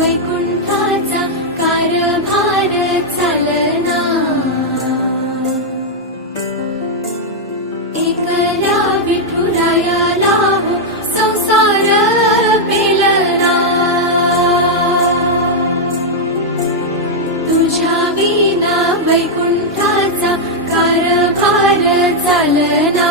वैकुंठाचा कारभार चालना. एकला विठुरायाला हो संसार पेलना. तुझ्या विना वैकुंठाचा कारभार चालना.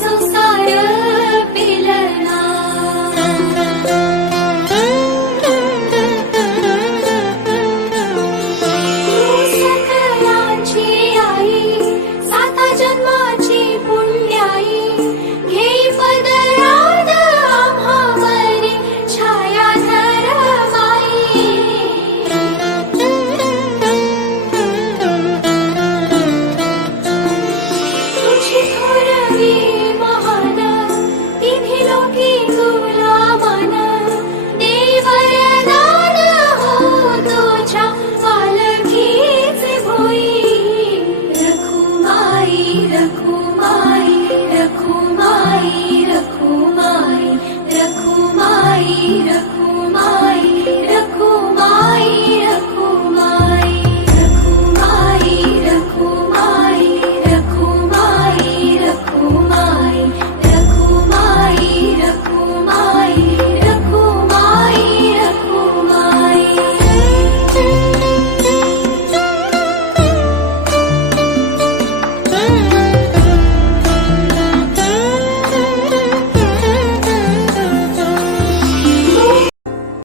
सं